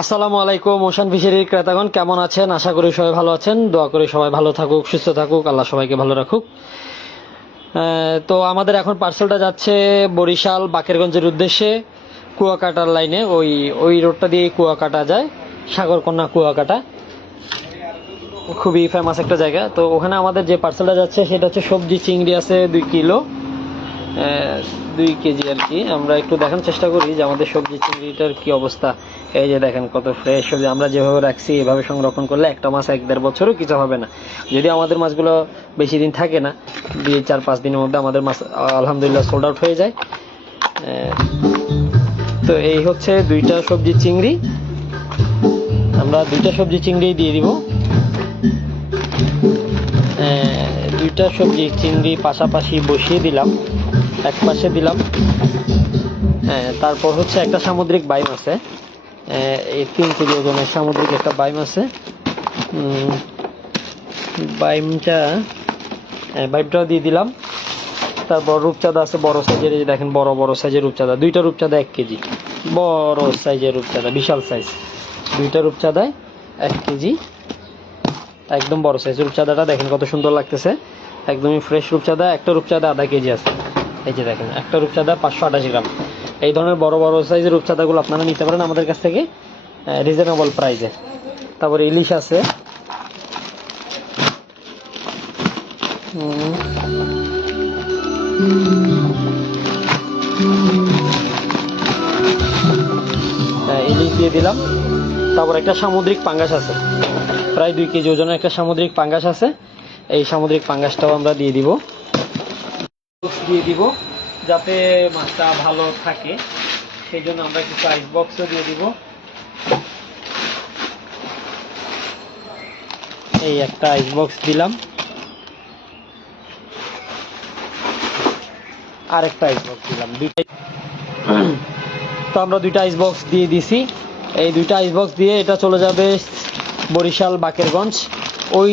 আসসালামু আলাইকুম, ওশান ফিশারির ক্রেতাগণ, কেমন আছেন? আশা করি সবাই ভালো আছেন। দোয়া করি সবাই ভালো থাকুক, সুস্থ থাকুক, আল্লাহ সবাইকে ভালো রাখুক। তো আমাদের এখন পার্সেলটা যাচ্ছে বরিশাল বাকেরগঞ্জের উদ্দেশ্যে, কুয়াকাটার লাইনে। ওই ওই রোডটা দিয়ে কুয়াকাটা যায়, সাগরকন্যা কুয়াকাটা। খুবই ফেমাস একটা জায়গা। তো ওখানে আমাদের যে পার্সেলটা যাচ্ছে, সেটা হচ্ছে সবজি চিংড়ি আছে দুই কিলো। দুই কেজি আর কি। আমরা একটু দেখার চেষ্টা করি যে আমাদের সবজি চিংড়িটার কি অবস্থা। এই যে দেখেন কত ফ্রেশ সবজি। আমরা যেভাবে রাখছি, এভাবে সংরক্ষণ করলে একটা মাছ এক দেড় বছরও কিছু হবে না। যদি আমাদের মাছগুলো বেশি দিন থাকে না, দুই, চার, পাঁচ দিনের মধ্যে আমাদের মাছ আলহামদুলিল্লাহ সোল্ড আউট হয়ে যায়। তো এই হচ্ছে দুইটা সবজি চিংড়ি। আমরা দুইটা সবজি চিংড়ি দিয়ে দিব। দুইটা সবজি, চিংড়ি পাশাপাশি বসিয়ে দিলাম, এক পাশে দিলাম। হ্যাঁ তারপর হচ্ছে একটা সামুদ্রিক বাইম আছে। এই তিন কেজি ওজনের সামুদ্রিক একটা বাইম আছে। বাইমটা বাইমটাও দিয়ে দিলাম। তারপর রূপচাঁদা আছে বড় সাইজের, এই দেখেন বড় বড় সাইজের রূপচাঁদা। দুইটা রূপচাঁদা এক কেজি। বড় সাইজের রূপচাঁদা, বিশাল সাইজ। দুইটা রূপচাঁদায় এক কেজি। একদম বড় সাইজ রূপচাঁদাটা, দেখেন কত সুন্দর লাগতেছে। একদমই ফ্রেশ রূপচাঁদা একটা রূপচাঁদা আধা কেজি আছে। এই যে দেখেন একটা রূপচাঁদা পাঁচশো আঠাশি গ্রাম। এই ধরনের বড় বড় সাইজের রূপচাঁদাগুলো আপনারা নিতে পারেন আমাদের কাছ থেকে রিজনেবল প্রাইসে তারপরে ইলিশ আছে। হ্যাঁ, ইলিশ দিয়ে দিলাম। তারপর একটা সামুদ্রিক পাঙ্গাস আছে। প্রায় দুই কেজি ওজনের একটা সামুদ্রিক পাঙ্গাস আছে। এই সামুদ্রিক পাঙ্গাসটাও আমরা দিয়ে দিব। দিয়ে দিব, যাতে মাছটা ভালো থাকে। সেই জন্য আমরা কিছু আইস বক্সও দিয়ে দিব। এই একটা আইস বক্স দিলাম। আর একটা আইস বক্স দিলাম। দুইটাই। তো আমরা দুইটা আইস বক্স দিয়ে দিছি। এই দুইটা আইস বক্স দিয়ে এটা চলে যাবে বরিশাল, বাকেরগঞ্জ। ওই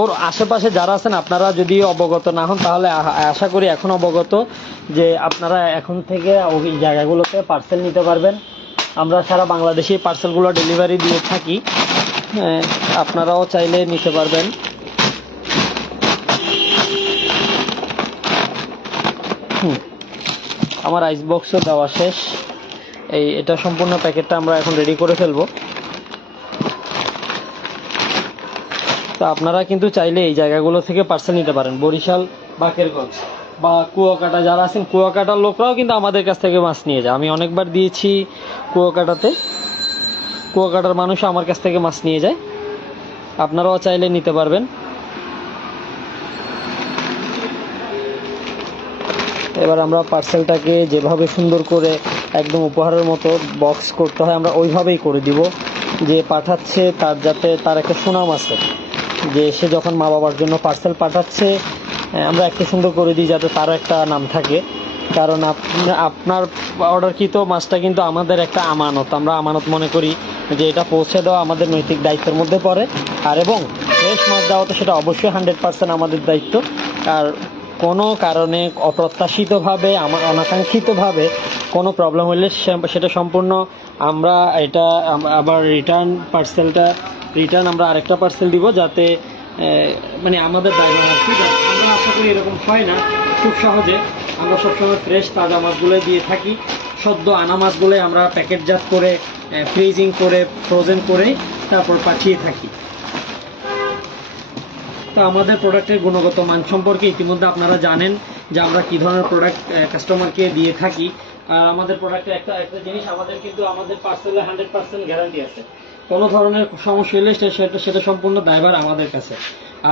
ওর আশেপাশে যারা আছেন, আপনারা যদি অবগত না হন, তাহলে আশা করি এখন অবগত যে আপনারা এখন থেকে ওই জায়গাগুলোতে পার্সেল নিতে পারবেন। আমরা সারা বাংলাদেশে পার্সেলগুলো ডেলিভারি দিয়ে থাকি। আপনারাও চাইলে নিতে পারবেন। আমার আইস বক্সও দেওয়া শেষ। এই, এটা সম্পূর্ণ প্যাকেটটা আমরা এখন রেডি করে ফেলব। তো আপনারা কিন্তু চাইলে এই জায়গাগুলো থেকে পার্সেল নিতে পারেন। বরিশাল, বাকেরগঞ্জ বা কুয়াকাটা যারা আছেন, কুয়াকাটার লোকরাও কিন্তু আমাদের কাছ থেকে মাছ নিয়ে যায়। আমি অনেকবার দিয়েছি কুয়াকাটাতে। কুয়াকাটার মানুষ আমার কাছ থেকে মাছ নিয়ে যায়। আপনারাও চাইলে নিতে পারবেন। এবার আমরা পার্সেলটাকে যেভাবে সুন্দর করে একদম উপহারের মতো বক্স করতে হয়, আমরা ওইভাবেই করে দিব। যে পাঠাচ্ছে তার যাতে তার একটা সুনাম আছে। যে সে যখন মা বাবার জন্য পার্সেল পাঠাচ্ছে আমরা একটু সুন্দর করে দিই যাতে তারও একটা নাম থাকে। কারণ আপনা- আপনার অর্ডারকৃত মাছটা কিন্তু আমাদের একটা আমানত। আমরা আমানত মনে করি যে এটা পৌঁছে দেওয়া আমাদের নৈতিক দায়িত্বের মধ্যে পড়ে। আর এবং ফ্রেশ মাছ দেওয়া তো সেটা অবশ্যই হান্ড্রেড পার্সেন্ট আমাদের দায়িত্ব। আর কোনো কারণে অপ্রত্যাশিতভাবে আমার অনাকাঙ্ক্ষিতভাবে কোনো প্রবলেম হলে সেটা সম্পূর্ণ আমরা এটা আবার রিটার্ন পার্সেলটা রিটার্ন আমরা আরেকটা পার্সেল দিব যাতে মানে আমাদের দায়িত্ব আর কি আমরা আশা করি এরকম হয় না, খুব সহজে। আমরা সবসময় ফ্রেশ তাজা মাছগুলো দিয়ে থাকি, সদ্য আনা মাছগুলো আমরা প্যাকেটজাত করে ফ্রিজিং করে ফ্রোজেন করে তারপর পাঠিয়ে থাকি। তো আমাদের প্রোডাক্টের গুণগত মান সম্পর্কে ইতিমধ্যে আপনারা জানেন যে আমরা কি ধরনের প্রোডাক্ট কাস্টমারকে দিয়ে থাকি। আর আমাদের প্রোডাক্টের একটা একটা জিনিস আমাদের কিন্তু আমাদের পার্সেলে হান্ড্রেড পার্সেন্ট গ্যারান্টি আছে। কোনো ধরনের সমস্যা হলে সেটা সেটা সম্পূর্ণ দায়ভার আমাদের কাছে।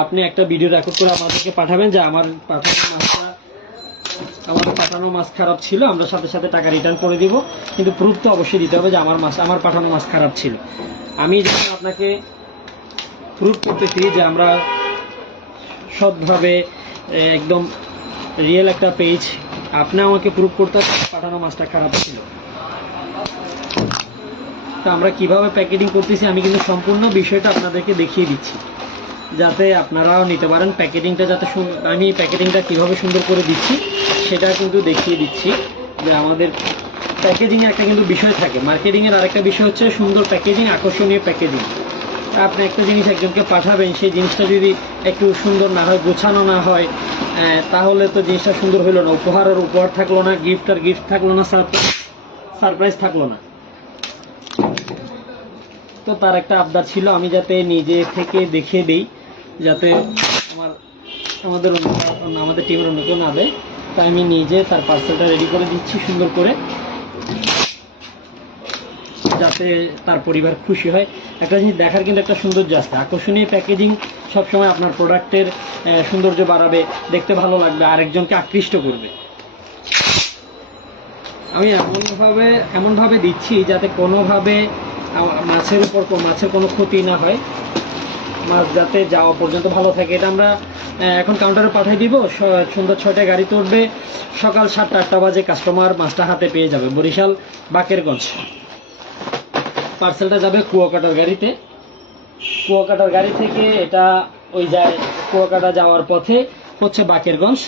আপনি একটা ভিডিও রেকর্ড করে আমাদেরকে পাঠাবেন যে আমার পাঠানো মাছটা আমাদের পাঠানো মাছ খারাপ ছিল, আমরা সাথে সাথে টাকা রিটার্ন করে দিব। কিন্তু প্রুফ তো অবশ্যই দিতে হবে যে আমার মাছ আমার পাঠানো মাছ খারাপ ছিল। আমি যখন আপনাকে প্রুফ করতেছি যে আমরা সৎভাবে একদম রিয়েল একটা পেজ আপনি আমাকে প্রুফ করতে পাঠানো মাছটা খারাপ ছিল। তো আমরা কীভাবে প্যাকেটিং করতেছি আমি কিন্তু সম্পূর্ণ বিষয়টা আপনাদেরকে দেখিয়ে দিচ্ছি। যাতে আপনারাও নিতে পারেন প্যাকেটিংটা যাতে আমি প্যাকেটিংটা কীভাবে সুন্দর করে দিচ্ছি, সেটা কিন্তু দেখিয়ে দিচ্ছি যে আমাদের প্যাকেজিং একটা কিন্তু বিষয় থাকে। মার্কেটিং এর আরেকটা বিষয় হচ্ছে সুন্দর প্যাকেজিং, আকর্ষণীয় প্যাকেজিং। আপনি একটা জিনিস একজনকে পাঠাবেন, সেই জিনিসটা যদি একটু সুন্দর না হয়, গোছানো না হয় তাহলে তো জিনিসটা সুন্দর হইল না উপহার আর উপহার থাকল না গিফট আর গিফট থাকল না সারপ্রাইজ থাকল না। তো তার একটা আবদার ছিল, আমি যাতে নিজে থেকে দেখে দেই, যাতে আমার, আমাদের অন্য আমাদের টিমের অন্য কেউ না দেয়। তাই আমি নিজে তার পার্সেলটা রেডি করে দিচ্ছি, সুন্দর করে। যাতে তার পরিবার খুশি হয়। একটা জিনিস দেখার কিন্তু একটা সৌন্দর্য আছে। আকর্ষণীয় প্যাকেজিং সবসময় আপনার প্রোডাক্টের সৌন্দর্য বাড়াবে, দেখতে ভালো লাগবে, আরেকজনকে আকৃষ্ট করবে। আমি এমনভাবে এমনভাবে দিচ্ছি যাতে কোনোভাবে মাছের উপর মাছের কোনো ক্ষতি না হয়। মাছ যাতে যাওয়া পর্যন্ত ভালো থাকে। এটা আমরা এখন কাউন্টারে পাঠিয়ে দিব। স- সন্ধ্যা ছয়টায় গাড়ি তুলবে। সকাল সাতটা, আটটা বাজে কাস্টমার মাছটা হাতে পেয়ে যাবে। বরিশাল, বাকেরগঞ্জ। পার্সেলটা যাবে কুয়াকাটার গাড়িতে। কুয়াকাটার গাড়ি থেকে এটা ওই যায় কুয়াকাটা যাওয়ার পথে হচ্ছে বাকেরগঞ্জ।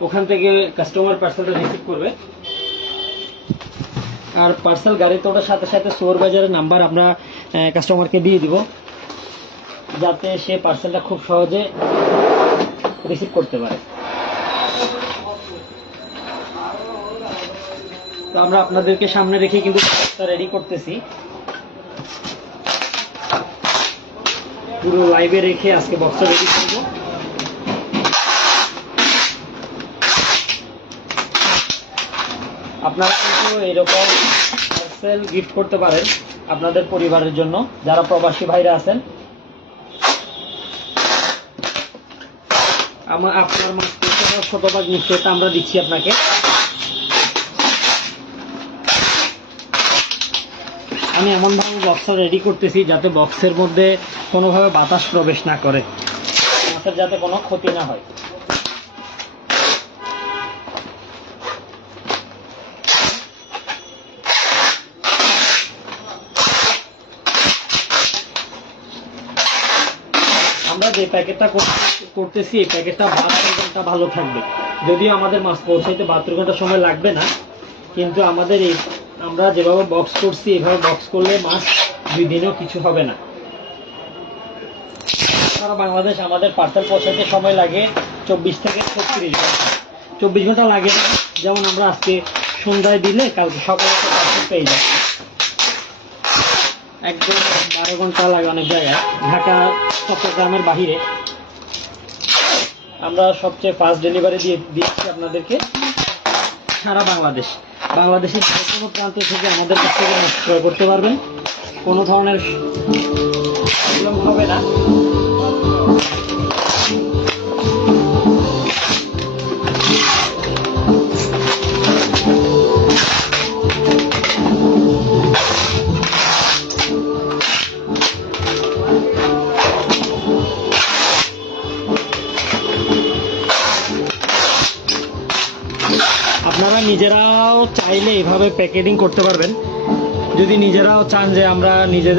ওখান থেকে কাস্টমার পার্সেলটা রিসিভ করবে। আর পার্সেল গাড়িতে ওঠার সাথে সাথে সোর বাজারের নাম্বার আমরা কাস্টমারকে দিয়ে দিব, যাতে সে পার্সেলটা খুব সহজে রিসিভ করতে পারে। তো আমরা আপনাদেরকে সামনে রেখে কিন্তু রেডি করতেছি। পুরো লাইভে রেখে আজকে বক্সটা রেডি করব। আপনারা এরকম পার্সেল গিফট করতে পারেন আপনাদের পরিবারের জন্য, যারা প্রবাসী ভাইরা আছেন। আমার, আপনার মাস শতভাগ নিশ্চয়তা আমরা দিচ্ছি আপনাকে। আমি এমনভাবে বক্সটা রেডি করতেছি যাতে বক্সের মধ্যে কোনোভাবে বাতাস প্রবেশ না করে মাছের যাতে কোনো ক্ষতি না হয়। আমরা যে প্যাকেটটা করতেছি, এই প্যাকেটটা বাহাত্তর ঘণ্টা ভালো থাকবে। যদিও আমাদের মাছ পৌঁছাইতে বাহাত্তর ঘণ্টা সময় লাগবে না, কিন্তু আমাদের এই আমরা যেভাবে বক্স করছি, এভাবে বক্স করলে মাছ দুই দিনেও কিছু হবে না। সারা বাংলাদেশ আমাদের পার্সেল পৌঁছাতে সময় লাগে চব্বিশ থেকে ছত্রিশ ঘণ্টা। চব্বিশ ঘণ্টা লাগে না, যেমন আমরা আজকে সন্ধ্যায় দিলে কালকে সকালে পার্সেল পেয়ে যাচ্ছি একদম বারো ঘণ্টা লাগে অনেক জায়গায়। ঢাকা চট্টগ্রামের বাহিরে। আমরা সবচেয়ে ফাস্ট ডেলিভারি দিয়ে দিচ্ছি আপনাদেরকে। সারা বাংলাদেশ। বাংলাদেশের যে কোনো প্রান্ত থেকে আমাদের কাছ থেকে ক্রয় করতে পারবেন। কোনো ধরনের প্রবলেম হবে না। এইভাবে প্যাকেটিং করতে পারবেন। যদি নিজেরাও চান যে আমরা নিজের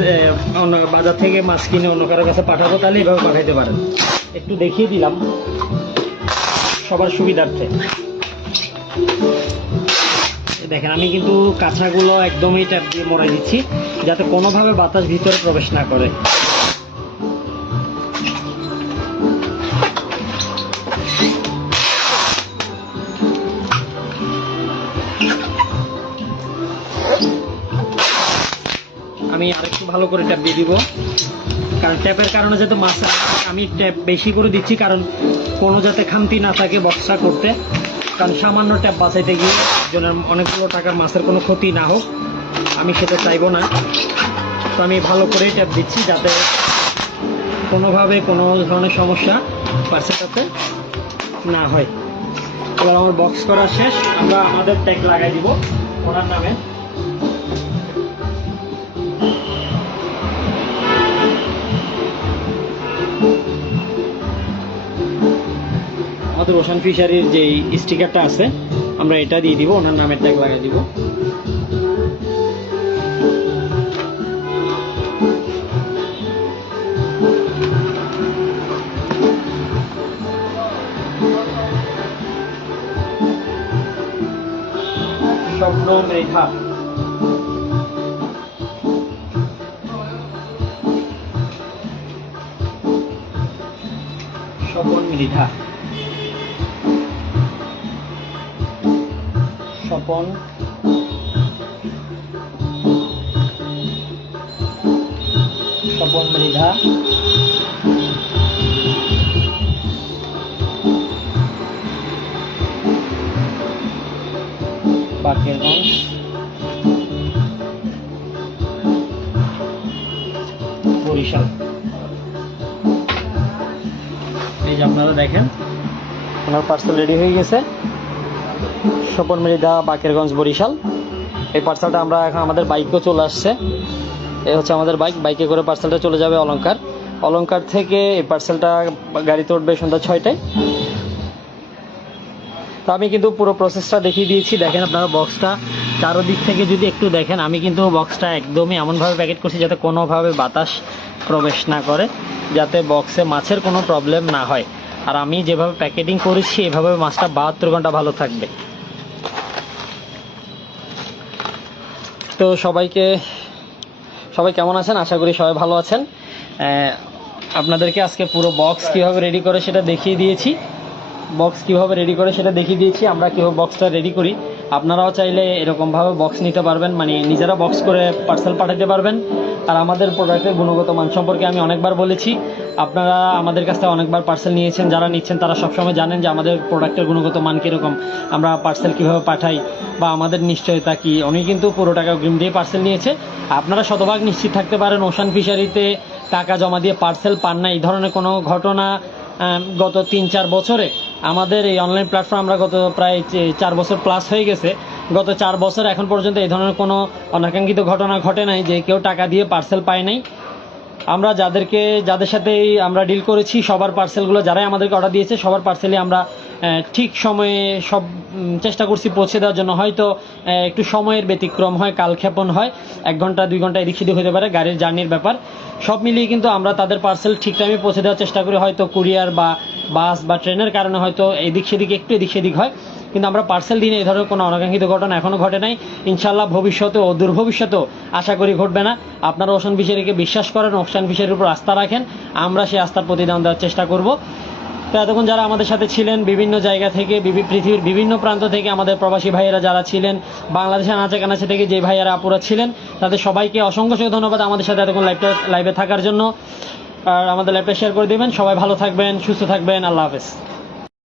অন্য বাজার থেকে মাছ কিনে অন্য কারোর কাছে পাঠাবো, তাহলে এইভাবে পাঠাইতে পারেন। একটু দেখিয়ে দিলাম। সবার সুবিধার্থে। দেখেন, আমি কিন্তু কাঁচাগুলো একদমই ট্যাপ দিয়ে মরাই দিচ্ছি, যাতে কোনোভাবে বাতাস ভিতরে প্রবেশ না করে। আমি আরেকটু ভালো করে ট্যাপ দিয়ে দিব। কারণ ট্যাপের কারণে যাতে মাছ আমি ট্যাপ বেশি করে দিচ্ছি, কারণ কোনো যাতে খামতি না থাকে বক্সা করতে। কারণ সামান্য ট্যাপ বাঁচাইতে গিয়ে একজনের অনেকগুলো টাকার মাছের কোনো ক্ষতি না হোক, আমি সেটা চাইব না। তো আমি ভালো করেই ট্যাপ দিচ্ছি যাতে কোনোভাবে কোনো ধরনের সমস্যা পার্সেলটাতে না হয়। এবার আমার বক্স করা শেষ, আমরা আমাদের ট্যাগ লাগাই দিব, ওনার নামে। আমাদের ওশান ফিশারির যে স্টিকারটা আছে, আমরা এটা দিয়ে দিব, ওনার নামের ট্যাগ লাগিয়ে দিব। স্বপ্ন মৃত মৃধা স্বপন মৃধা স্বপন স্বপন মৃধা বাকেরগঞ্জ বরিশাল এই যে আপনারা দেখেন ওনার পার্সেল রেডি হয়ে গেছে স্বপন মৃধা বাকেরগঞ্জ, বরিশাল। এই পার্সেলটা আমরা এখন আমাদের বাইকও চলে আসছে। এই হচ্ছে আমাদের বাইক বাইকে করে পার্সেলটা চলে যাবে অলঙ্কার অলঙ্কার থেকে এই পার্সেলটা গাড়িতে উঠবে সন্ধ্যা ছয়টায়। তো আমি কিন্তু পুরো প্রসেসটা দেখিয়ে দিয়েছি। দেখেন আপনারা বক্সটা চারোদিক থেকে যদি একটু দেখেন, আমি কিন্তু বক্সটা একদমই এমনভাবে প্যাকেট করছি যাতে কোনোভাবে বাতাস প্রবেশ না করে, যাতে বক্সে মাছের কোনো প্রবলেম না হয়। আর আমি যেভাবে প্যাকেটিং করেছি, এভাবে মাছটা বাহাত্তর ঘণ্টা ভালো থাকবে। তো সবাইকে, সবাই কেমন আছেন? আশা করি সবাই ভালো আছেন। আপনাদেরকে আজকে পুরো বক্স কীভাবে রেডি করে সেটা দেখিয়ে দিয়েছি। বক্স কীভাবে রেডি করে সেটা দেখিয়ে দিয়েছি। আমরা কীভাবে বক্সটা রেডি করি। আপনারাও চাইলে এরকমভাবে বক্স নিতে পারবেন মানে নিজেরা বক্স করে পার্সেল পাঠাতে পারবেন। আর আমাদের প্রোডাক্টের গুণগত মান সম্পর্কে আমি অনেকবার বলেছি। আপনারা আমাদের কাছ থেকে অনেকবার পার্সেল নিয়েছেন, যারা নিচ্ছেন তারা সবসময় জানেন যে আমাদের প্রোডাক্টের গুণগত মান কীরকম। আমরা পার্সেল কীভাবে পাঠাই বা আমাদের নিশ্চয়তা কী? উনি কিন্তু পুরো টাকা অগ্রিম দিয়ে পার্সেল নিয়েছে। আপনারা শতভাগ নিশ্চিত থাকতে পারেন ওশান ফিশারিতে টাকা জমা দিয়ে পার্সেল পান না। এই ধরনের কোনো ঘটনা গত তিন চার বছরে আমাদের এই অনলাইন প্ল্যাটফর্ম আমরা গত প্রায় চার বছর প্লাস হয়ে গেছে। গত চার বছর এখন পর্যন্ত এই ধরনের কোনো অনাকাঙ্ক্ষিত ঘটনা ঘটে নাই যে কেউ টাকা দিয়ে পার্সেল পায় নাই। আমরা যাদেরকে, যাদের সাথে আমরা ডিল করেছি, সবার পার্সেলগুলো যারাই আমাদেরকে অর্ডার দিয়েছে, সবার পার্সেলই আমরা ঠিক সময়ে সব চেষ্টা করছি পৌঁছে দেওয়ার জন্য। হয়তো একটু সময়ের ব্যতিক্রম হয়, কালক্ষেপণ হয়, এক ঘণ্টা, দুই ঘণ্টা এদিক সেদিক হতে পারে, গাড়ির জার্নির ব্যাপার। সব মিলিয়ে কিন্তু আমরা তাদের পার্সেল ঠিক টাইমে পৌঁছে দেওয়ার চেষ্টা করি। হয়তো কুরিয়ার বা বাস বা ট্রেনের কারণে হয়তো এদিক সেদিক, একটু এদিক সেদিক হয়। কিন্তু আমরা পার্সেল দিনে এই ধরনের কোনো অনাকাঙ্ক্ষিত ঘটনা এখনও ঘটে নাই। ইনশাল্লাহ ভবিষ্যতে ও দূর ভবিষ্যতেও আশা করি ঘটবে না। আপনারা ওশান ফিশারিকে বিশ্বাস করেন, ওশান ফিশারির উপর আস্থা রাখেন। আমরা সেই আস্থার প্রতিদান দেওয়ার চেষ্টা করব। তো এতক্ষণ যারা আমাদের সাথে ছিলেন, বিভিন্ন জায়গা থেকে পৃথিবীর বিভিন্ন প্রান্ত থেকে আমাদের প্রবাসী ভাইয়েরা যারা ছিলেন, বাংলাদেশের আনাচে কানাচে থেকে যে ভাইয়েরা আপুরা ছিলেন, তাদের সবাইকে অসংখ্য অসংখ্য ধন্যবাদ আমাদের সাথে এতক্ষণ লাইভটা লাইভে থাকার জন্য। আর আমাদের লাইভটা শেয়ার করে দেবেন। সবাই ভালো থাকবেন, সুস্থ থাকবেন। আল্লাহ হাফেজ।